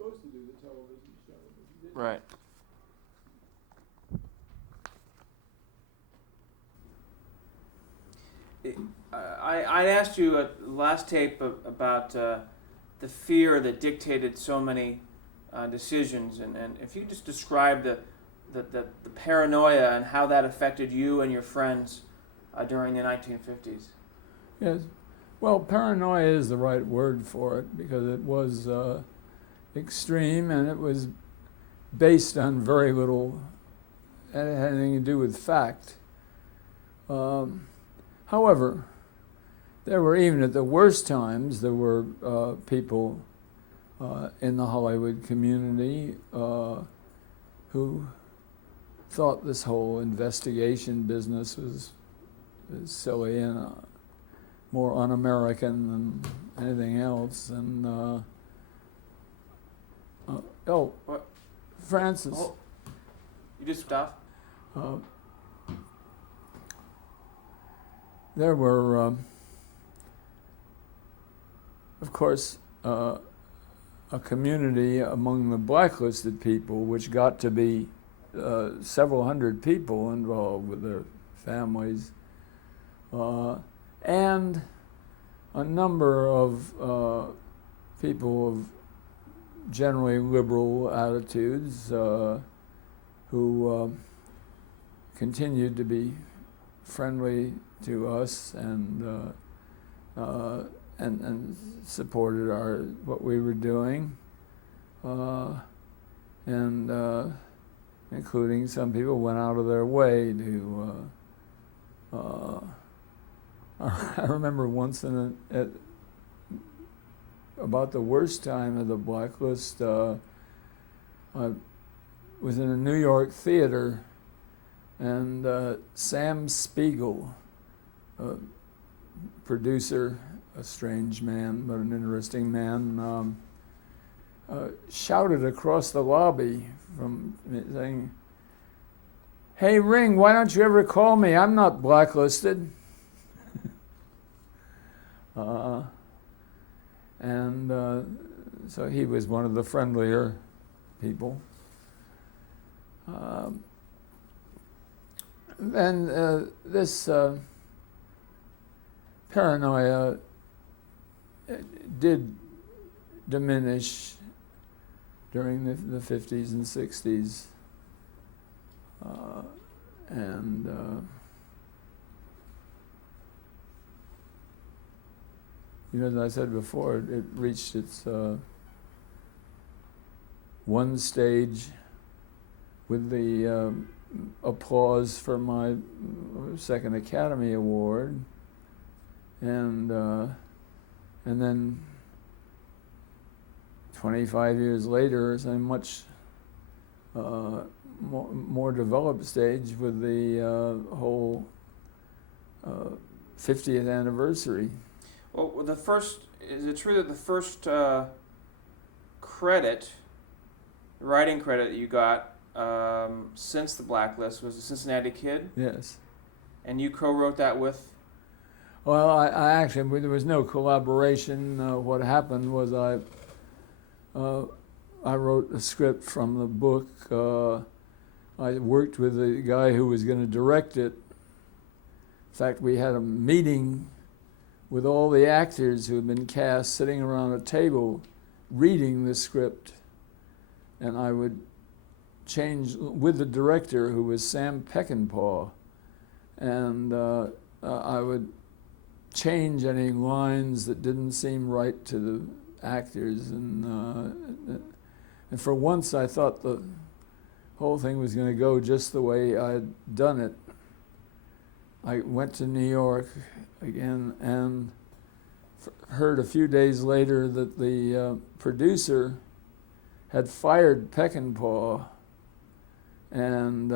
supposed to do the television show, but he didn't. Right. I asked you at the last tape about the fear that dictated so many decisions, and if you just describe the paranoia and how that affected you and your friends during the 1950s. Yes. Well, paranoia is the right word for it because it was extreme and it was based on very little, it had anything to do with fact. However, there were, even at the worst times, there were people in the Hollywood community who thought this whole investigation business was silly and more un-American than anything else. And What? Francis. Oh, you just stopped? There were, of course, a community among the blacklisted people, which got to be several hundred people involved with their families, and a number of people of generally liberal attitudes who continued to be friendly to us and supported what we were doing, and including some people went out of their way to. I remember once at about the worst time of the blacklist, I was in a New York theater, and Sam Spiegel, a producer, a strange man, but an interesting man, shouted across the lobby from saying, "Hey, Ring, why don't you ever call me? I'm not blacklisted." So he was one of the friendlier people. Then this paranoia did diminish during the 50s and 60s. As I said before, it reached its one stage with the applause for my second Academy Award, and then 25 years later, it's a much more developed stage with the whole 50th anniversary. Well, is it true that the first writing credit that you got since the blacklist was The Cincinnati Kid? Yes. And you co-wrote that with? Well, I actually, there was no collaboration. What happened was I wrote a script from the book. I worked with the guy who was going to direct it. In fact, we had a meeting with all the actors who had been cast sitting around a table reading the script. And I would change with the director, who was Sam Peckinpah, and I would change any lines that didn't seem right to the actors. And for once I thought the whole thing was going to go just the way I'd done it. I went to New York again and heard a few days later that the producer had fired Peckinpah and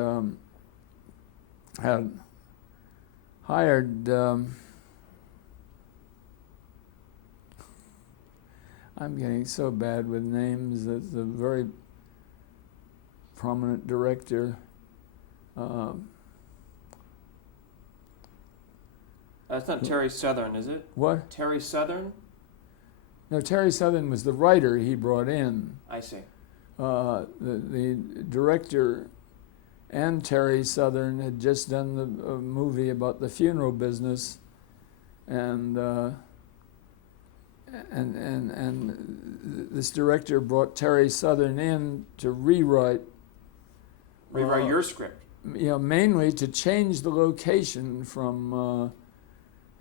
had hired, I'm getting so bad with names, it's a very prominent director. That's not Terry Southern, is it? What? Terry Southern? No, Terry Southern was the writer he brought in. I see. The director and Terry Southern had just done a movie about the funeral business, and this director brought Terry Southern in to rewrite Your script. Mainly to change the location from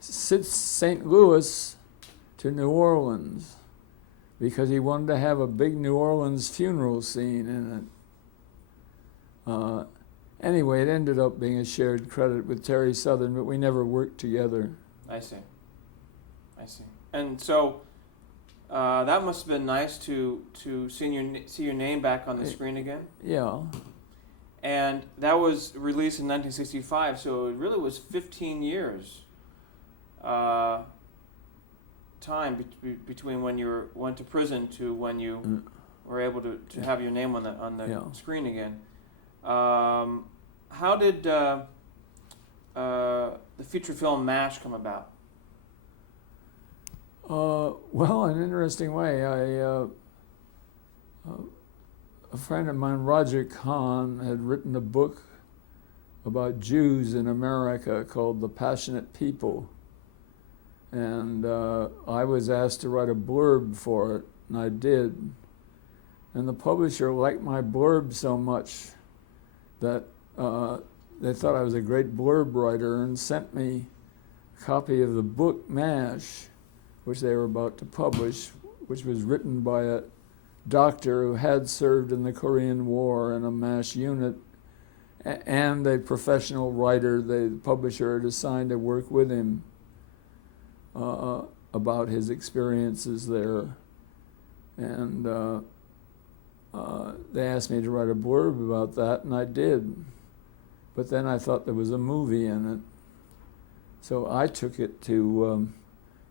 St. Louis to New Orleans, because he wanted to have a big New Orleans funeral scene in it. Anyway, it ended up being a shared credit with Terry Southern, but we never worked together. I see. And so that must have been nice to see your name back on the screen again. Yeah. And that was released in 1965, so it really was 15 years time between when you went to prison to when you were able to have your name on the screen again. How did the feature film MASH come about? Well, in an interesting way, a friend of mine, Roger Kahn, had written a book about Jews in America called The Passionate People. And I was asked to write a blurb for it, and I did. And the publisher liked my blurb so much that they thought I was a great blurb writer and sent me a copy of the book MASH, which they were about to publish, which was written by a doctor who had served in the Korean War in a MASH unit, and a professional writer the publisher had assigned to work with him about his experiences there. And they asked me to write a blurb about that, and I did. But then I thought there was a movie in it. So I took it to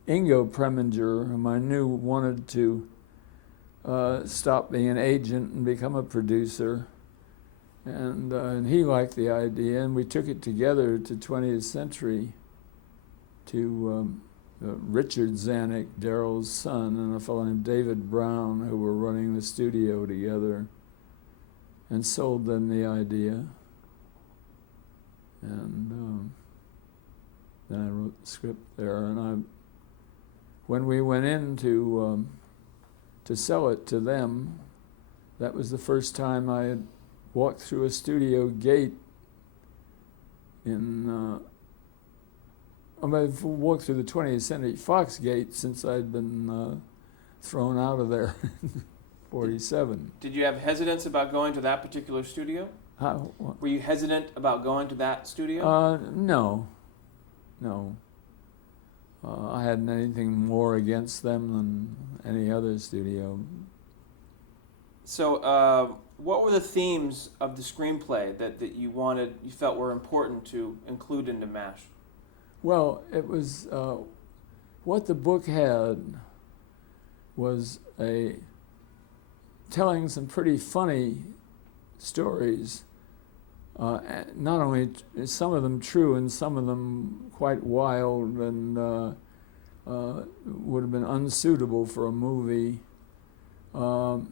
Ingo Preminger, whom I knew wanted to stop being an agent and become a producer. And he liked the idea, and we took it together to 20th Century to Richard Zanuck, Daryl's son, and a fellow named David Brown, who were running the studio together, and sold them the idea. And then I wrote the script there, and when we went in to sell it to them, that was the first time I had walked through a studio gate I've walked through the 20th Century Fox gate since I'd been thrown out of there in 47. Did you have hesitance about going to that particular studio? Were you hesitant about going to that studio? No. I hadn't anything more against them than any other studio. So, what were the themes of the screenplay that you felt were important to include into MASH? Well, it was what the book had was telling some pretty funny stories. Not only some of them true and some of them quite wild and would have been unsuitable for a movie. In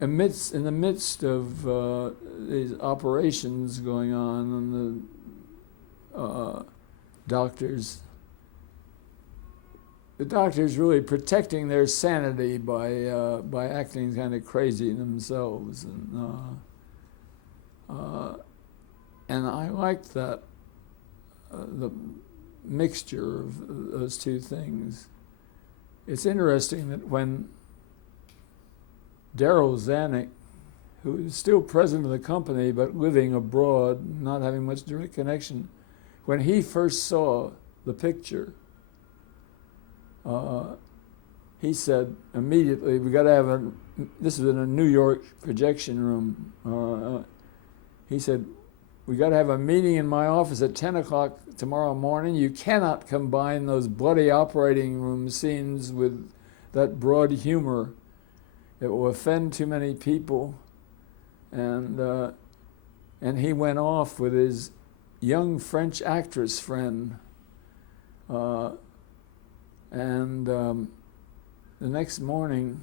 the midst of these operations going on, and the doctors really protecting their sanity by acting kind of crazy themselves, and I liked that the mixture of those two things. It's interesting that when Daryl Zanuck, who is still president of the company but living abroad, not having much direct connection, when he first saw the picture, he said immediately, "We got to have this is in a New York projection room. He said, "We got to have a meeting in my office at 10 o'clock tomorrow morning. You cannot combine those bloody operating room scenes with that broad humor. It will offend too many people." And he went off with his young French actress friend, and the next morning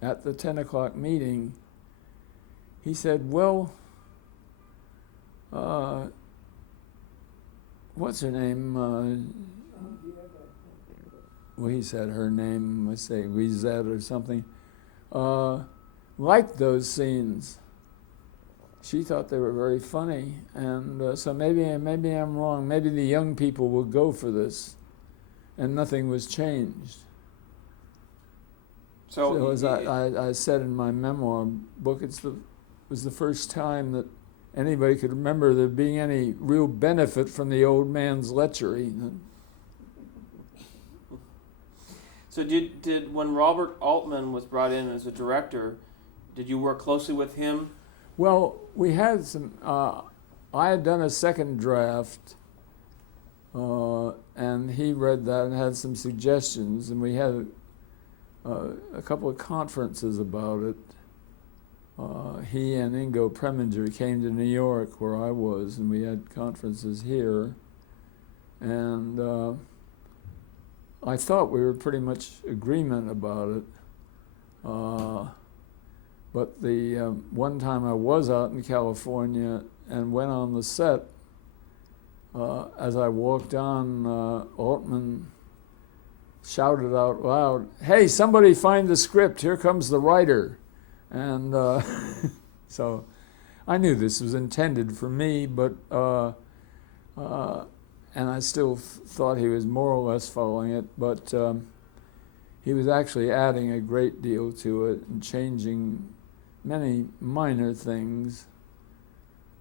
at the 10 o'clock meeting, he said, well, what's her name? Well, he said her name, let's say Lisette or something, liked those scenes. She thought they were very funny, and so maybe I'm wrong. Maybe the young people will go for this, and nothing was changed. So as I said in my memoir book, it was the first time that anybody could remember there being any real benefit from the old man's lechery. So did when Robert Altman was brought in as a director, did you work closely with him? Well, we had some. I had done a second draft, and he read that and had some suggestions, and we had a couple of conferences about it. He and Ingo Preminger came to New York, where I was, and we had conferences here. And I thought we were pretty much agreement about it. But the one time I was out in California and went on the set, as I walked on, Altman shouted out loud, "Hey, somebody find the script, here comes the writer." And so I knew this was intended for me, but and I still thought he was more or less following it, but he was actually adding a great deal to it and changing many minor things.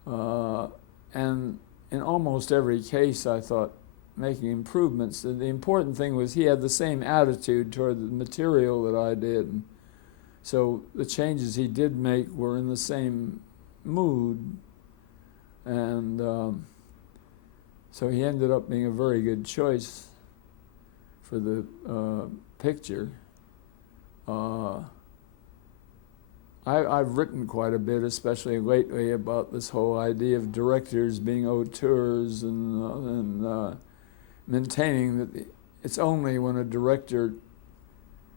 And in almost every case, I thought, making improvements. The important thing was he had the same attitude toward the material that I did. So the changes he did make were in the same mood. And so he ended up being a very good choice for the picture. I've written quite a bit, especially lately, about this whole idea of directors being auteurs and maintaining that it's only when a director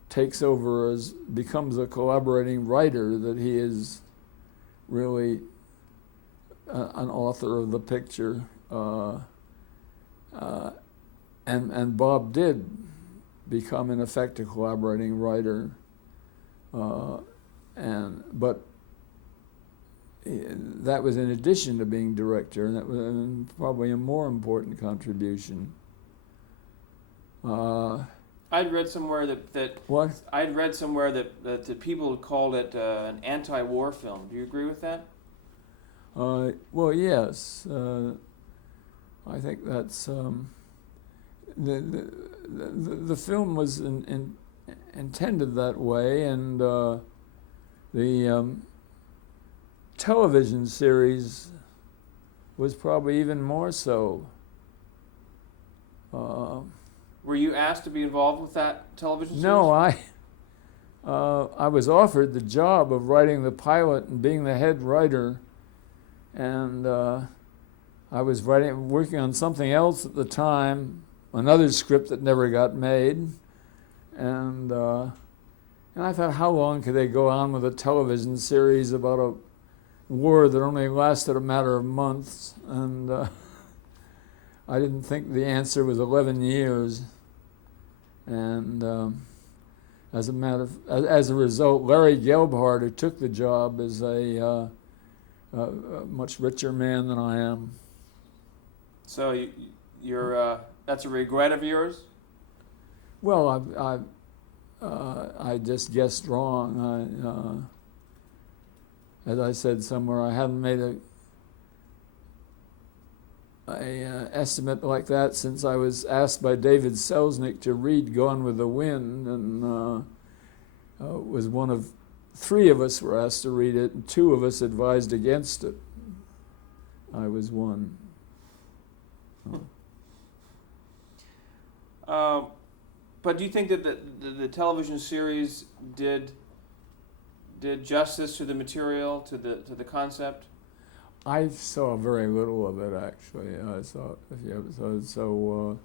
takes over becomes a collaborating writer that he is really an author of the picture. And Bob did become, in effect, a collaborating writer. But that was in addition to being director, and that was probably a more important contribution. I'd read somewhere that What? I'd read somewhere that the people called it an anti-war film. Do you agree with that? Well, yes. I think that's the film was intended that way, and the television series was probably even more so. Were you asked to be involved with that television series? No, I was offered the job of writing the pilot and being the head writer, and I was working on something else at the time, another script that never got made, and I thought, how long could they go on with a television series about a war that only lasted a matter of months? And I didn't think the answer was 11 years. And as a result, Larry Gelbhardt, who took the job, is a much richer man than I am. So you're that's a regret of yours? Well, I just guessed wrong. As I said somewhere, I hadn't made a estimate like that since I was asked by David Selznick to read Gone with the Wind, and was one of three of us were asked to read it, and two of us advised against it. I was one. But do you think that the television series did justice to the material, to the concept? I saw very little of it, actually. I saw a few episodes, so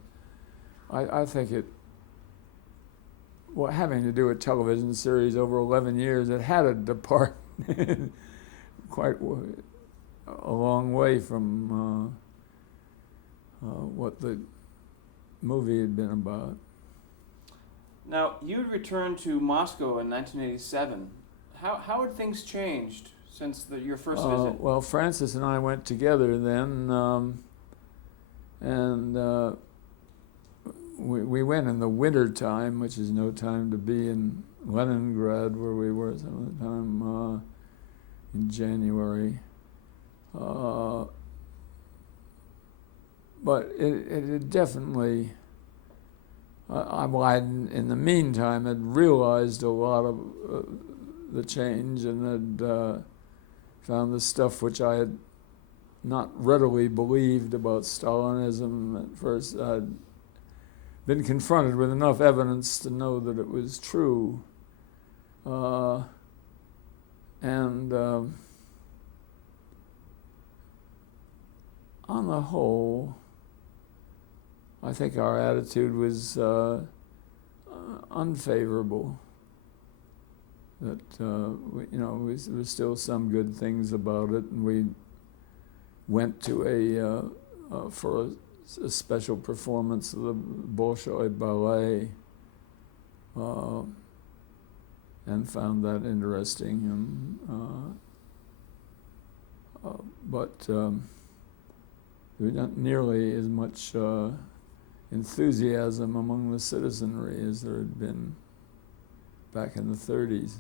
I think well, having to do a television series over 11 years, it had to depart quite a long way from what the movie had been about. Now, you had returned to Moscow in 1987. How had things changed since your first visit? Well, Francis and I went together then, and we went in the winter time, which is no time to be in Leningrad, where we were some of the time in January. But it definitely, I in the meantime had realized a lot of the change, and had found the stuff which I had not readily believed about Stalinism at first. I'd been confronted with enough evidence to know that it was true. And on the whole, I think our attitude was unfavorable. That there was still some good things about it, and we went to for a special performance of the Bolshoi Ballet, and found that interesting. But there was not nearly as much enthusiasm among the citizenry as there had been back in the 30s.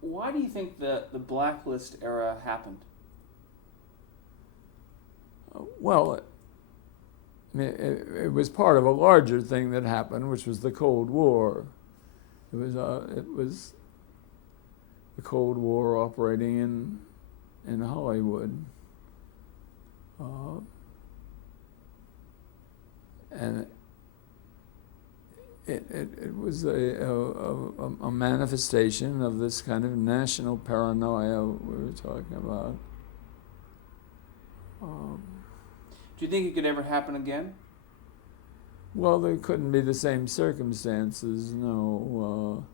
Why do you think the blacklist era happened? Well, I mean, it was part of a larger thing that happened, which was the Cold War. It was the Cold War operating in Hollywood, and it was a manifestation of this kind of national paranoia we were talking about. Do you think it could ever happen again? Well, there couldn't be the same circumstances, no.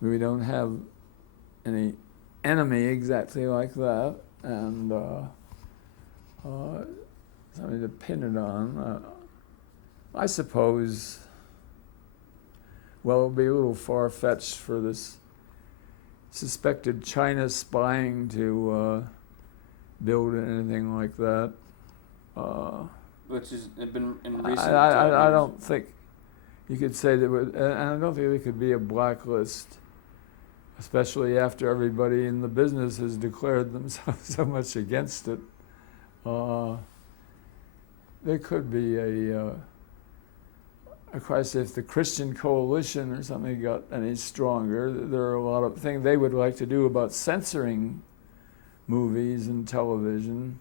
We don't have any enemy exactly like that, and something to pin it on. I suppose, well, it would be a little far-fetched for this suspected China spying to build anything like that. Which has been in recent I years. don't think you could say that, and I don't think there could be a blacklist, especially after everybody in the business has declared themselves so much against it. There could be of course, if the Christian coalition or something got any stronger, there are a lot of things they would like to do about censoring movies and television.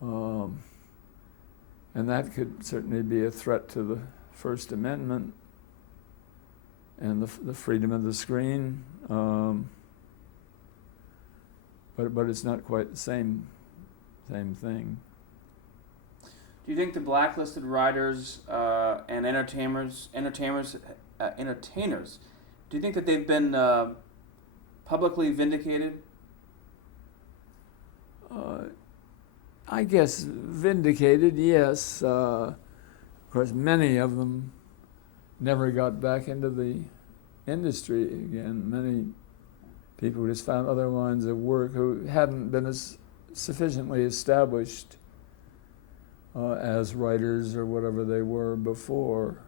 And that could certainly be a threat to the First Amendment and the freedom of the screen. But it's not quite the same thing. Do you think the blacklisted writers and entertainers, do you think that they've been publicly vindicated? I guess vindicated, yes. Of course, many of them never got back into the industry again. Many people just found other lines of work who hadn't been as sufficiently established as writers or whatever they were before.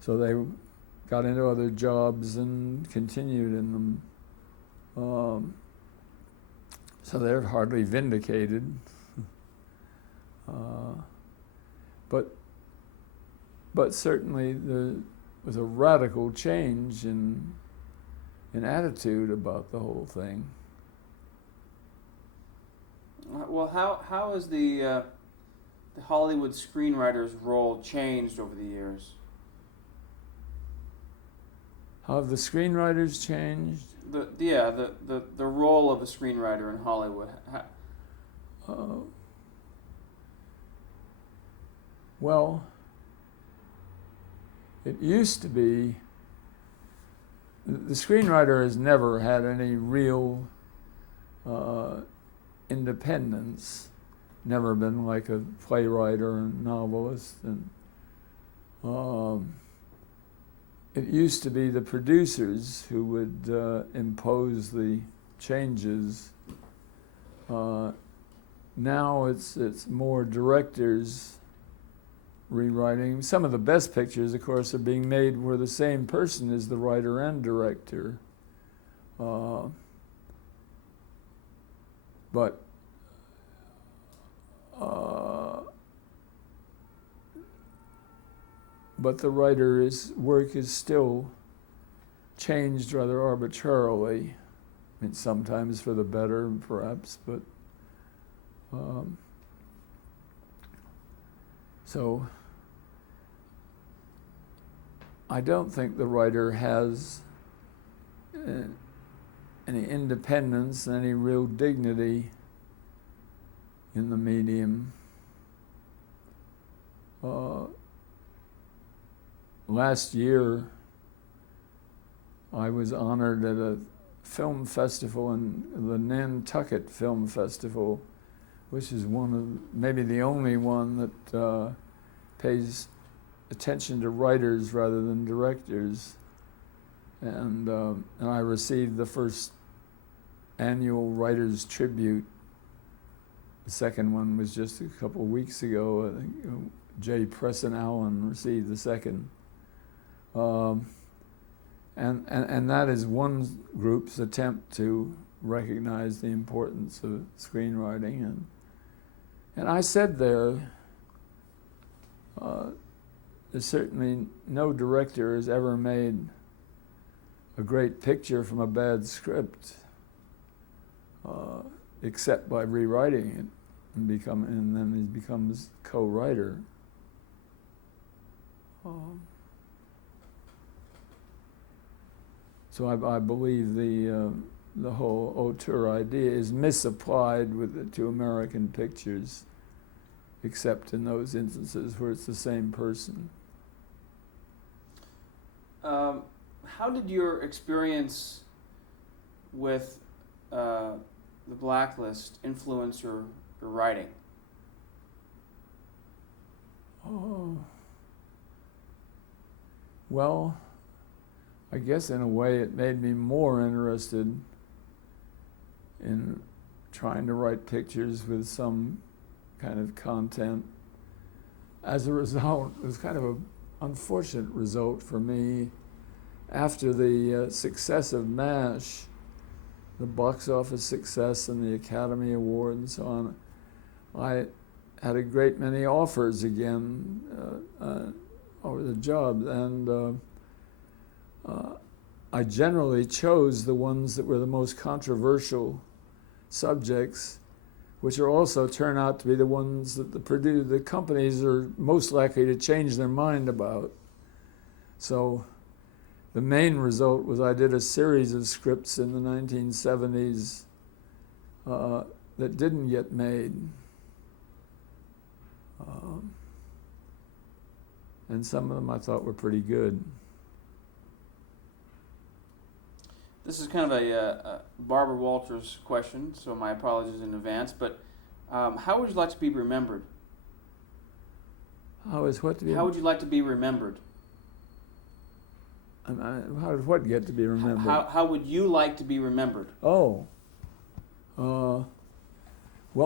So they got into other jobs and continued in them. So they're hardly vindicated. But certainly there was a radical change in attitude about the whole thing. Well, how has the Hollywood screenwriter's role changed over the years? How have the screenwriters changed? The role of a screenwriter in Hollywood. Well, it used to be, the screenwriter has never had any real independence, never been like a playwright or a novelist. And it used to be the producers who would impose the changes. Now it's more directors rewriting. Some of the best pictures, of course, are being made where the same person is the writer and director. But the writer's work is still changed rather arbitrarily. I mean, sometimes for the better, perhaps, but so I don't think the writer has any independence, any real dignity in the medium. Last year, I was honored at a film festival, the Nantucket Film Festival, which is one of, maybe the only one that pays attention to writers rather than directors. And I received the first annual Writers' Tribute. The second one was just a couple of weeks ago. I think J. Preston Allen received the second. And that is one group's attempt to recognize the importance of screenwriting. And I said there, there's certainly no director has ever made a great picture from a bad script, except by rewriting it and then he becomes co-writer. So I believe the whole auteur idea is misapplied to American pictures, except in those instances where it's the same person. How did your experience with the Blacklist influence your writing? Oh, well, I guess in a way it made me more interested in trying to write pictures with some kind of content. As a result, it was kind of an unfortunate result for me. After the success of MASH, the box office success and the Academy Award and so on, I had a great many offers again over the job, and I generally chose the ones that were the most controversial subjects, which are also turn out to be the ones that the companies are most likely to change their mind about. So the main result was I did a series of scripts in the 1970s that didn't get made. And some of them I thought were pretty good. This is kind of a Barbara Walters question, so my apologies in advance, but how would you like to be remembered? How would you like to be remembered? How did what get to be remembered? How would you like to be remembered? Oh. Well,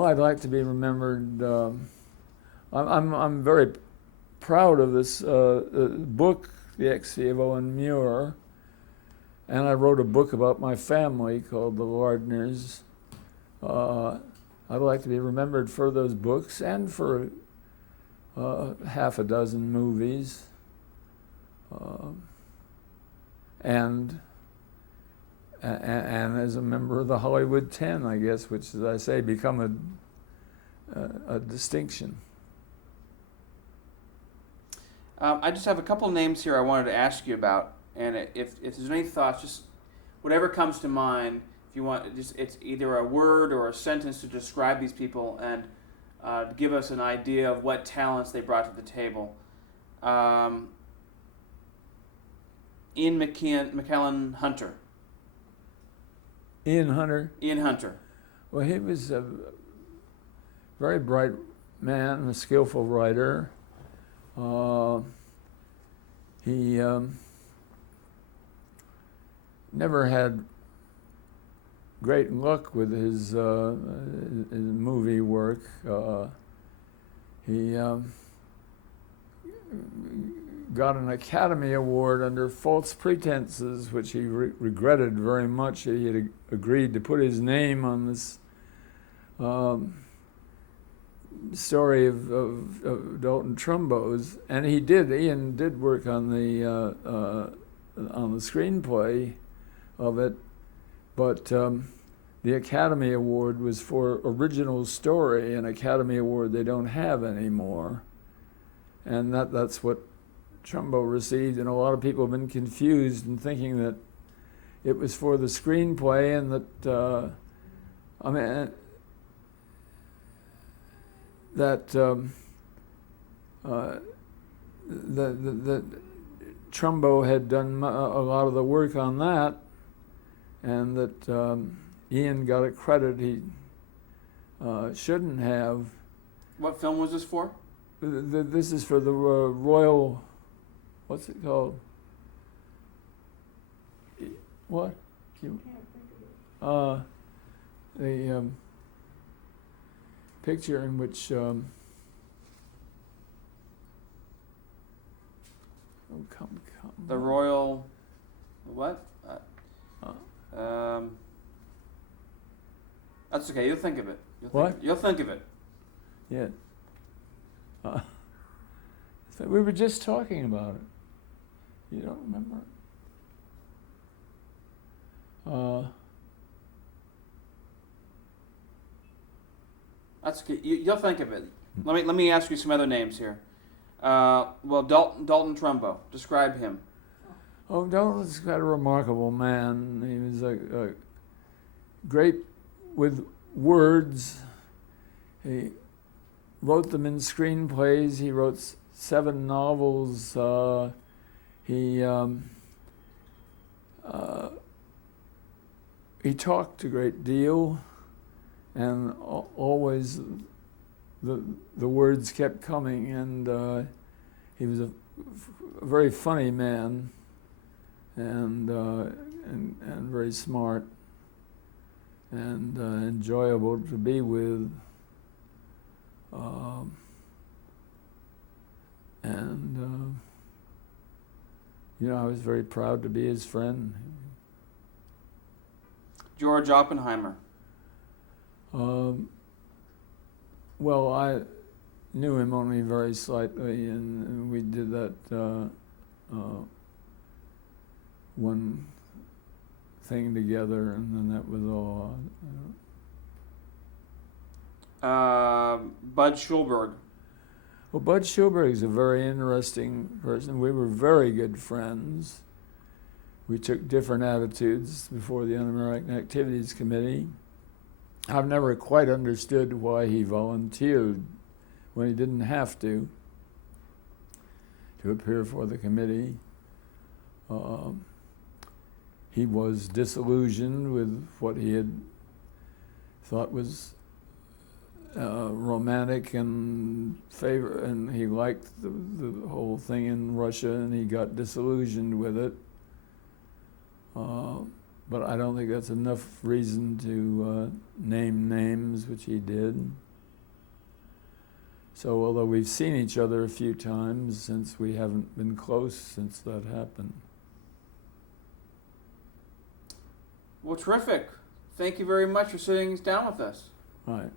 I'd like to be remembered. I'm very proud of this book, The Ecstasy of Owen Muir, and I wrote a book about my family called The Lardners. I'd like to be remembered for those books and for half a dozen movies. And as a member of the Hollywood 10, I guess, which, as I say, become a distinction. I just have a couple names here I wanted to ask you about, and if there's any thoughts, just whatever comes to mind. If you want, it's either a word or a sentence to describe these people, and to give us an idea of what talents they brought to the table. Ian McKellen Hunter. Ian Hunter. Ian Hunter. Well, he was a very bright man, a skillful writer. He never had great luck with his movie work. He got an Academy Award under false pretenses, which he regretted very much. He had agreed to put his name on this story of Dalton Trumbo's, and he did. Ian did work on the screenplay of it, but the Academy Award was for original story, an Academy Award they don't have anymore, and that's what Trumbo received. And a lot of people have been confused in thinking that it was for the screenplay, and that that Trumbo had done a lot of the work on that, and that Ian got a credit he shouldn't have. What film was this for? This is for the Royal, what's it called? What? The picture in which The Royal, what? That's okay. You'll think of it. You'll think of it. Yeah. We were just talking about it. You don't remember it? That's okay. You'll think of it. Let me ask you some other names here. Well, Dalton Trumbo. Describe him. Oh, Dalton's quite a remarkable man. He was a great with words. He wrote them in screenplays. He wrote 7 novels. He talked a great deal, and always the words kept coming. And he was a very funny man, and very smart, and enjoyable to be with. I was very proud to be his friend. George Oppenheimer. Well, I knew him only very slightly, and we did that one thing together, and then that was all. Bud Schulberg. Well, Bud Schulberg is a very interesting person. We were very good friends. We took different attitudes before the Un-American Activities Committee. I've never quite understood why he volunteered when he didn't have to appear for the committee. He was disillusioned with what he had thought was romantic and and he liked the whole thing in Russia, and he got disillusioned with it. But I don't think that's enough reason to name names, which he did. So although we've seen each other a few times, since we haven't been close since that happened. Well, terrific. Thank you very much for sitting down with us. Right.